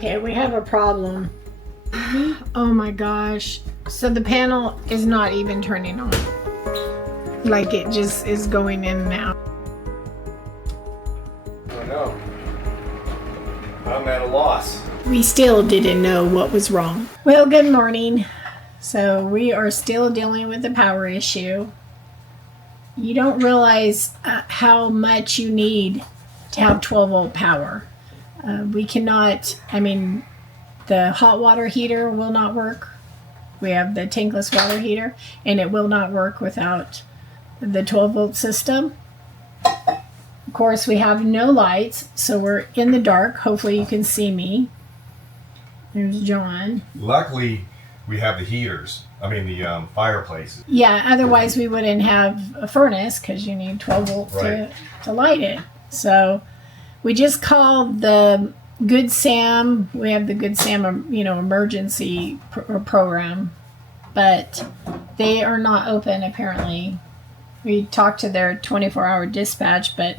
Okay, we have a problem. Oh my gosh. So the panel is not even turning on. Like it just is going in and out. Oh no. I'm at a loss. We still didn't know what was wrong. Well, good morning. So we are still dealing with the power issue. You don't realize how much you need to have 12-volt power. We cannot, the hot water heater will not work. We have the tankless water heater, and it will not work without the 12-volt system. Of course, we have no lights, so we're in the dark. Hopefully you can see me. There's John. Luckily, we have the heaters. the fireplaces. Yeah, otherwise we wouldn't have a furnace because you need 12 volts Right. to light it. So we just called the Good Sam. We have the Good Sam, emergency program, but they are not open apparently. We talked to their 24-hour dispatch, but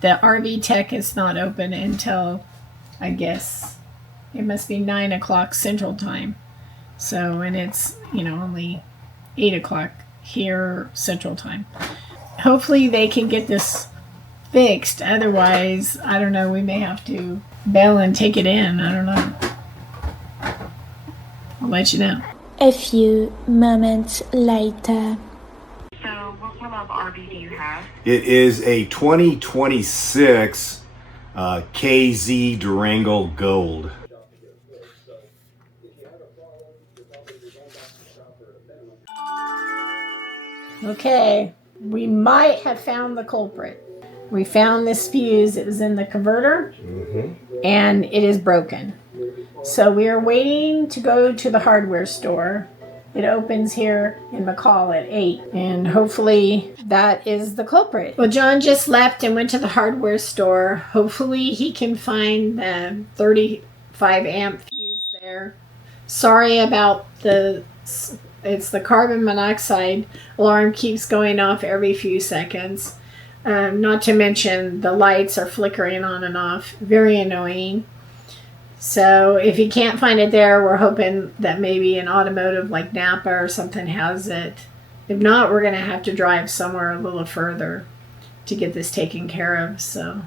the RV tech is not open until, I guess, it must be 9 o'clock Central Time. So, and it's, only 8 o'clock here Central Time. Hopefully they can get this fixed. Otherwise, I don't know, we may have to bail and take it in. I don't know. I'll let you know. A few moments later. So, what model of RV do you have? It is a 2026 KZ Durango Gold. Okay, we might have found the culprit. We found this fuse. It was in the converter, and it is broken. So we are waiting to go to the hardware store. It opens here in McCall at 8, and hopefully that is the culprit. Well, John just left and went to the hardware store. Hopefully he can find the 35 amp fuse there. Sorry about it's the carbon monoxide alarm keeps going off every few seconds. Not to mention the lights are flickering on and off. Very annoying. So if you can't find it there, we're hoping that maybe an automotive like Napa or something has it. If not, we're going to have to drive somewhere a little further to get this taken care of. So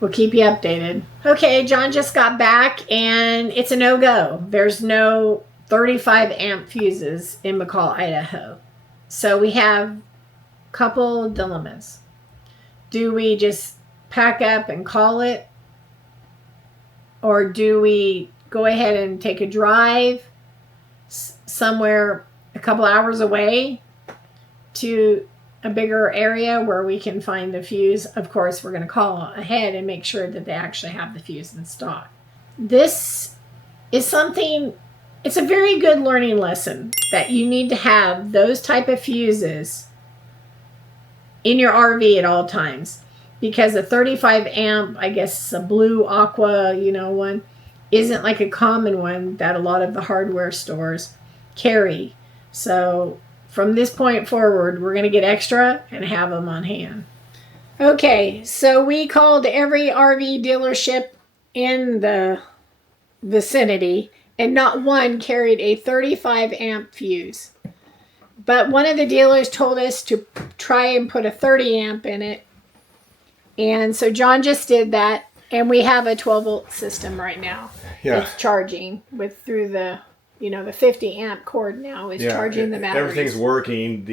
we'll keep you updated. Okay, John just got back and it's a no-go. There's no 35 amp fuses in McCall, Idaho. So we have a couple dilemmas. Do we just pack up and call it? Or do we go ahead and take a drive somewhere a couple hours away to a bigger area where we can find the fuse? Of course, we're going to call ahead and make sure that they actually have the fuse in stock. This is something, it's a very good learning lesson that you need to have those type of fuses in your RV at all times. Because a 35 amp, I guess a blue aqua, one, isn't like a common one that a lot of the hardware stores carry. So from this point forward, we're going to get extra and have them on hand. Okay, so we called every RV dealership in the vicinity, and not one carried a 35 amp fuse. But one of the dealers told us to try and put a 30 amp in it. And so John just did that, and we have a 12-volt system right now. Yeah. It's charging through the, the 50 amp cord now is charging the batteries. Everything's working.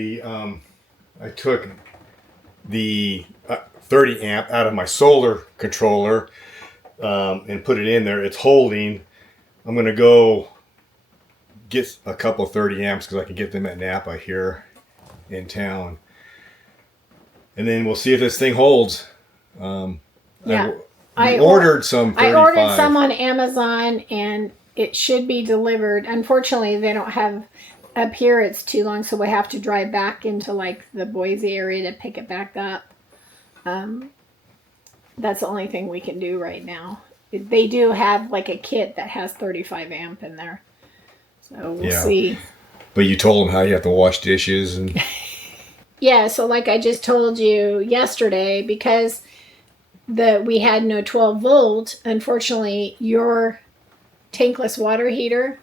I took the 30 amp out of my solar controller and put it in there. It's holding. I'm going to go get a couple 30 amps because I can get them at Napa here in town. And then we'll see if this thing holds. I ordered some 35. I ordered some on Amazon and it should be delivered. Unfortunately, they don't have up here. It's too long, so we have to drive back into like the Boise area to pick it back up. That's the only thing we can do right now. They do have like a kit that has 35 amp in there, so we'll see. But you told them how you have to wash dishes and yeah. So like I just told you yesterday, because we had no 12 volt, unfortunately your tankless water heater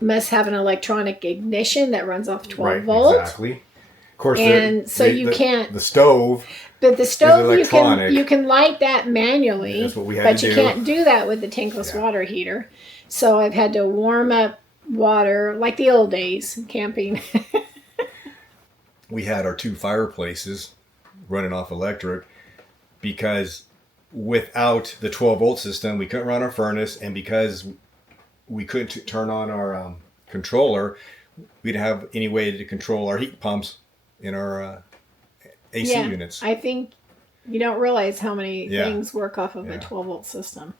must have an electronic ignition that runs off 12 Right, volt. exactly. Of course, And so you can't. The stove. But the stove, electronic. you can light that manually. That's what we had but to you do. can't do that with the tankless water heater. So I've had to warm up water like the old days camping. We had our 2 fireplaces running off electric because without the 12 volt system, we couldn't run our furnace, and because we couldn't turn on our controller, we didn't have any way to control our heat pumps in our AC units. I think you don't realize how many Yeah. things work off of a Yeah. 12 volt system.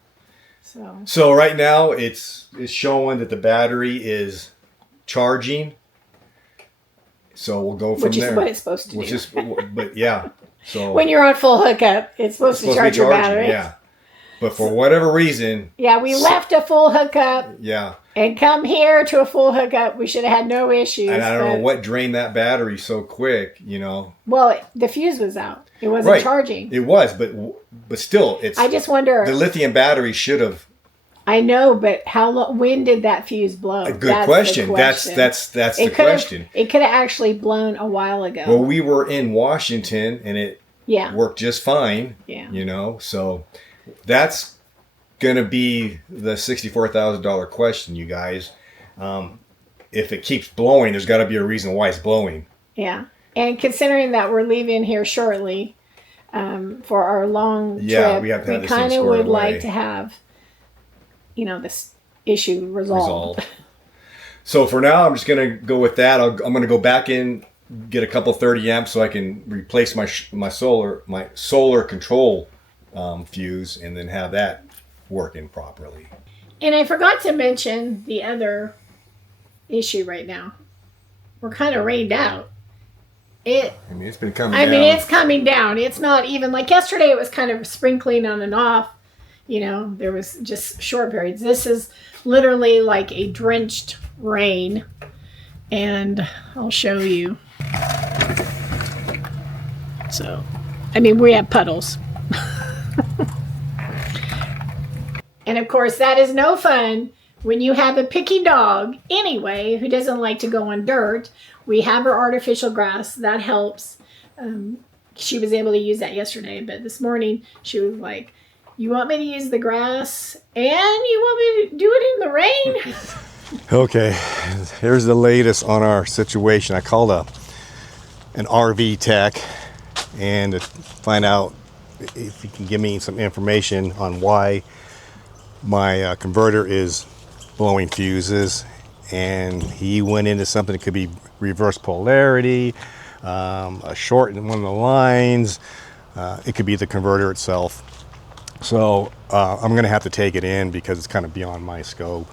So right now it's showing that the battery is charging. So we'll go from Which there. is what it's supposed to do. But yeah. So When you're on full hookup, it's supposed to charge your battery. Yeah. But for whatever reason. Yeah, we left a full hookup. Yeah. And come here to a full hookup. We should have had no issues. And I don't know what drained that battery so quick, you know. Well, the fuse was out. It wasn't charging. It was, but still, it's. I just wonder. The lithium battery should have. I know, but how long? When did that fuse blow? A good question. That's the question. It could have actually blown a while ago. Well, we were in Washington, and it worked just fine. Yeah. You know, so that's gonna be the $64,000 question, you guys. If it keeps blowing, there's got to be a reason why it's blowing. Yeah, and considering that we're leaving here shortly for our long trip, we have to have this kind thing of squared would like away. to have, this issue resolved. So for now, I'm just gonna go with that. I'm gonna go back in, get a couple 30 amps so I can replace my solar control fuse, and then have that working properly. And I forgot to mention the other issue right now. We're kind of rained out. It's been coming down. It's coming down. It's not even like yesterday. It was kind of sprinkling on and off. There was just short periods. This is literally like a drenched rain. And I'll show you. So, we have puddles. And of course, that is no fun when you have a picky dog anyway who doesn't like to go on dirt. We have her artificial grass. That helps. She was able to use that yesterday, but this morning she was like, "You want me to use the grass and you want me to do it in the rain?" Okay, here's the latest on our situation. I called an RV tech and to find out if he can give me some information on why my converter is blowing fuses, and he went into something that could be reverse polarity, a short in one of the lines. It could be the converter itself. So I'm gonna have to take it in because it's kind of beyond my scope,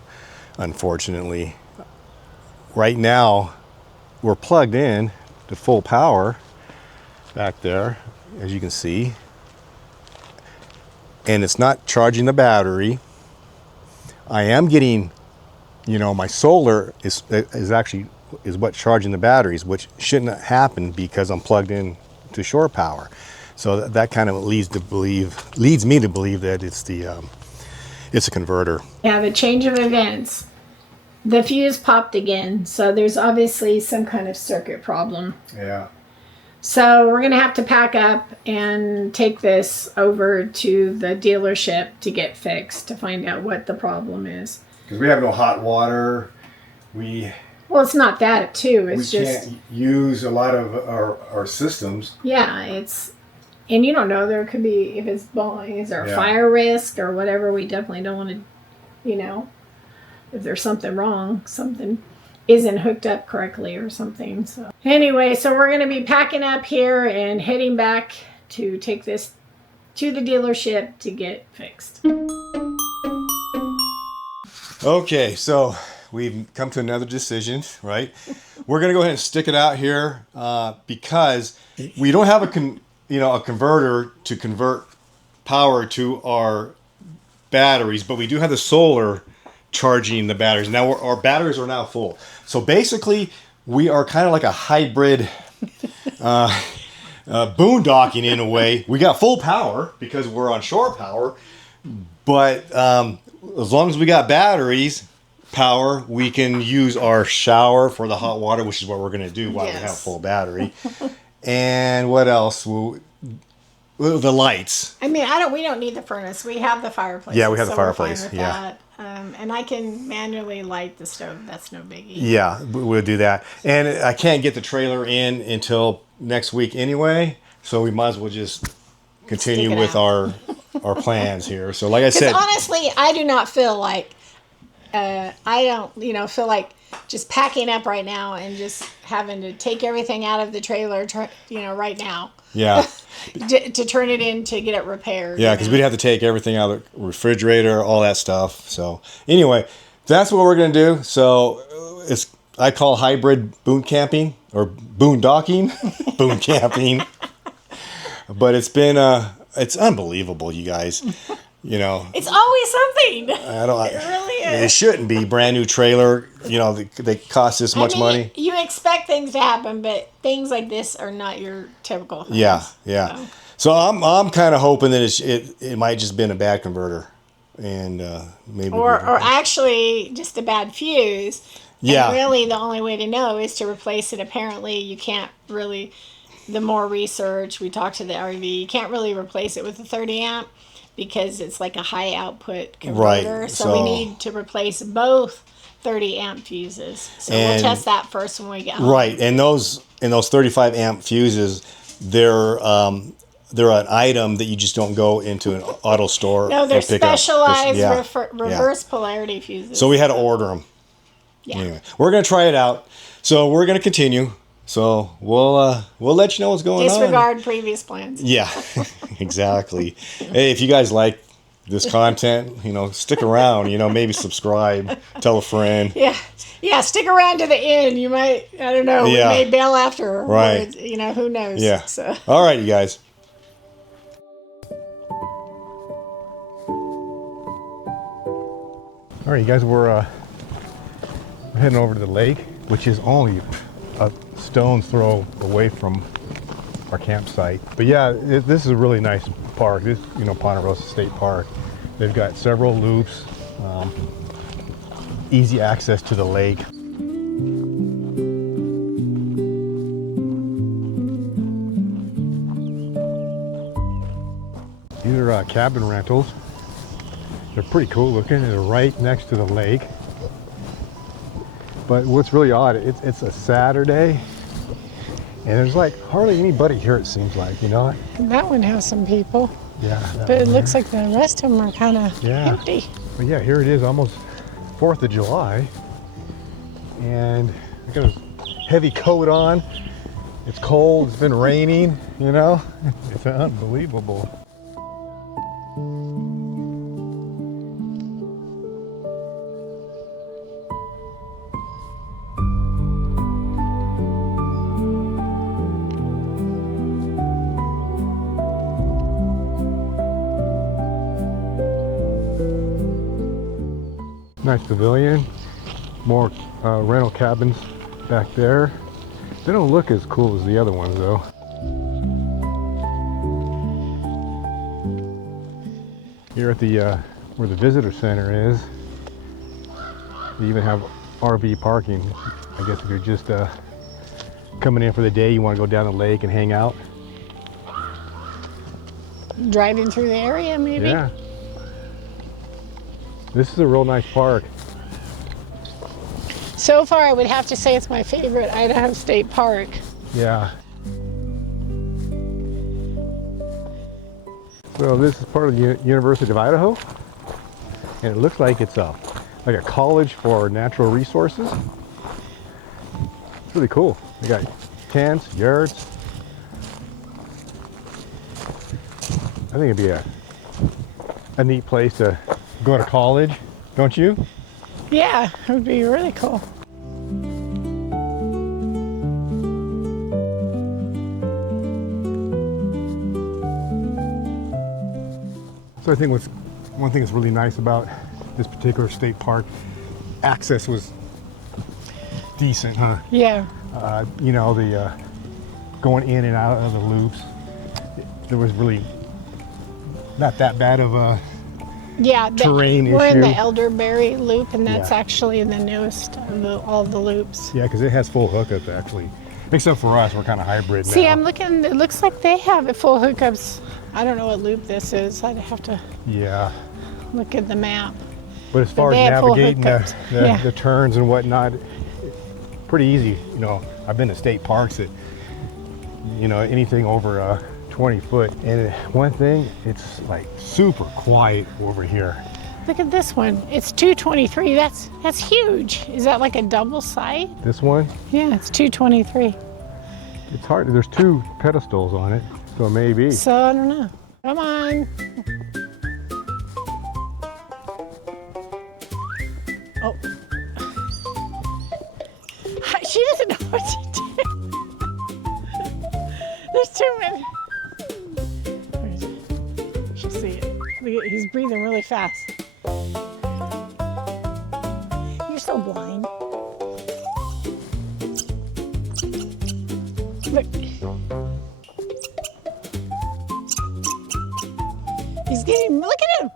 unfortunately. Right now we're plugged in to full power back there, as you can see, and it's not charging the battery. I am getting, my solar is what's charging the batteries, which shouldn't happen because I'm plugged in to shore power. So that kind of leads me to believe that it's a converter. Yeah, the change of events. The fuse popped again, so there's obviously some kind of circuit problem. Yeah. So we're gonna have to pack up and take this over to the dealership to get fixed, to find out what the problem is. Because we have no hot water. Well, it's not that too. It's we just can't use a lot of our systems. Yeah, and you don't know, there could be, if it's blowing, is there a fire risk or whatever? We definitely don't want to, if there's something wrong, something isn't hooked up correctly or something. So anyway, so we're going to be packing up here and heading back to take this to the dealership to get fixed. Okay, so we've come to another decision, right? We're going to go ahead and stick it out here because we don't have a converter to convert power to our batteries, but we do have the solar charging the batteries. Now our batteries are now full. So basically we are kind of like a hybrid boondocking in a way. We got full power because we're on shore power, but as long as we got batteries power, we can use our shower for the hot water, which is what we're going to do while we have full battery. And what else? The lights. I mean, we don't need the furnace. We have the fireplace. Yeah, we have the so we're fireplace. fine with that. And I can manually light the stove. That's no biggie. Yeah, we'll do that. And I can't get the trailer in until next week anyway, so we might as well just continue with our plans here. So like I said, honestly, I do not feel like I don't, feel like just packing up right now and just having to take everything out of the trailer, right now. Yeah. to turn it in to get it repaired. Yeah, because we'd have to take everything out of the refrigerator, all that stuff. So anyway, that's what we're going to do. So I call hybrid boon camping or boondocking, boon camping. But it's been, it's unbelievable, you guys. It's always something. It really is. It shouldn't be brand new trailer. They cost this much money. You expect things to happen, but things like this are not your typical things. Yeah. So I'm kind of hoping that it might just been a bad converter, and maybe or actually just a bad fuse. Yeah. And really, the only way to know is to replace it. Apparently, you can't really. The more research we talked to the RV, you can't really replace it with a 30 amp. Because it's like a high output converter. Right. So we need to replace both 30 amp fuses. So we'll test that first when we get home. Right. And those 35 amp fuses, they're an item that you just don't go into an auto store. No, they're specialized reverse Yeah. polarity fuses. So we had to order them. Yeah. Anyway, we're going to try it out. So we're going to continue. So we'll let you know what's going on. Disregard previous plans. Yeah, exactly. Hey, if you guys like this content, stick around. Maybe subscribe, tell a friend. Yeah. Stick around to the end. You might, I don't know. Yeah. We may bail after. Right. Or, who knows. Yeah. So. All right, you guys. All right, you guys. We're heading over to the lake, which is only a stone's throw away from our campsite. But yeah, this is a really nice park. This, Ponderosa State Park. They've got several loops, easy access to the lake. These are cabin rentals. They're pretty cool looking. They're right next to the lake. But what's really odd, it's a Saturday, and there's like hardly anybody here, it seems like, That one has some people. Yeah. But it looks like the rest of them are kind of empty. But yeah, here it is, almost 4th of July. And I got a heavy coat on. It's cold, it's been raining, It's unbelievable. Nice pavilion, more rental cabins back there. They don't look as cool as the other ones though. Here at the where the visitor center is, they even have RV parking. I guess if you're just coming in for the day, you want to go down the lake and hang out. Driving through the area, maybe? Yeah. This is a real nice park. So far, I would have to say it's my favorite Idaho State Park. Yeah. So this is part of the University of Idaho, and it looks like it's like a college for natural resources. It's really cool. They got tents, yurts. I think it'd be a neat place to go to college, don't you? Yeah, it would be really cool. So I think one thing that's really nice about this particular state park, access was decent, huh? Yeah. The going in and out of the loops, there was really not that bad of Yeah, terrain we're in the issue. elderberry loop, and that's Yeah. actually the newest of all the loops. Yeah, because it has full hookups actually. Except for us, we're kind of hybrid See, now. I'm looking, it looks like they have it full hookups. I don't know what loop this is. I'd have to Yeah. look at the map. But as far they as have full navigating hookups. Yeah. the turns and whatnot, pretty easy. You know, I've been to state parks that, you know, anything over 20 foot. And one thing, it's like super quiet over here. Look at this one. It's 223. That's huge. Is that like a double site? This one, Yeah, it's 223. it's hard. There's 2 pedestals on it, so maybe. So I don't know. Come on. Oh. She doesn't know what to do. There's too many. You should see it. Look at, he's breathing really fast. You're so blind. Look. He's getting, look at him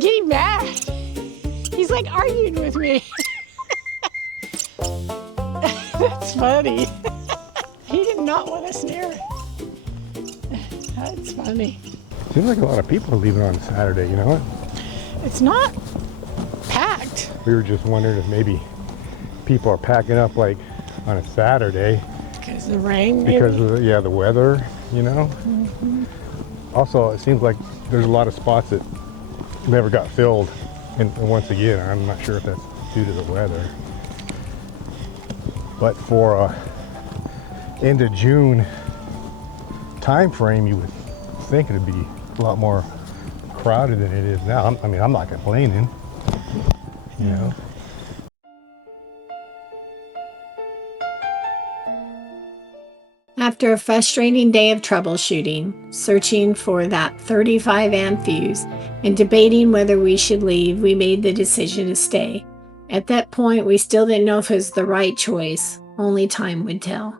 getting mad. He's like arguing with me. That's funny. He did not want us near it. That's funny. Seems like a lot of people are leaving on Saturday, you know what? It's not packed. We were just wondering if maybe people are packing up like on a Saturday Because of the rain, maybe? because of the weather, you know? Also, it seems like there's a lot of spots that never got filled. And once again, I'm not sure if that's due to the weather. But for end of June time frame, you would think it'd be a lot more crowded than it is now. I mean, I'm not complaining, you know. After a frustrating day of troubleshooting, searching for that 35 amp fuse, and debating whether we should leave, we made the decision to stay. At that point, we still didn't know if it was the right choice. Only time would tell.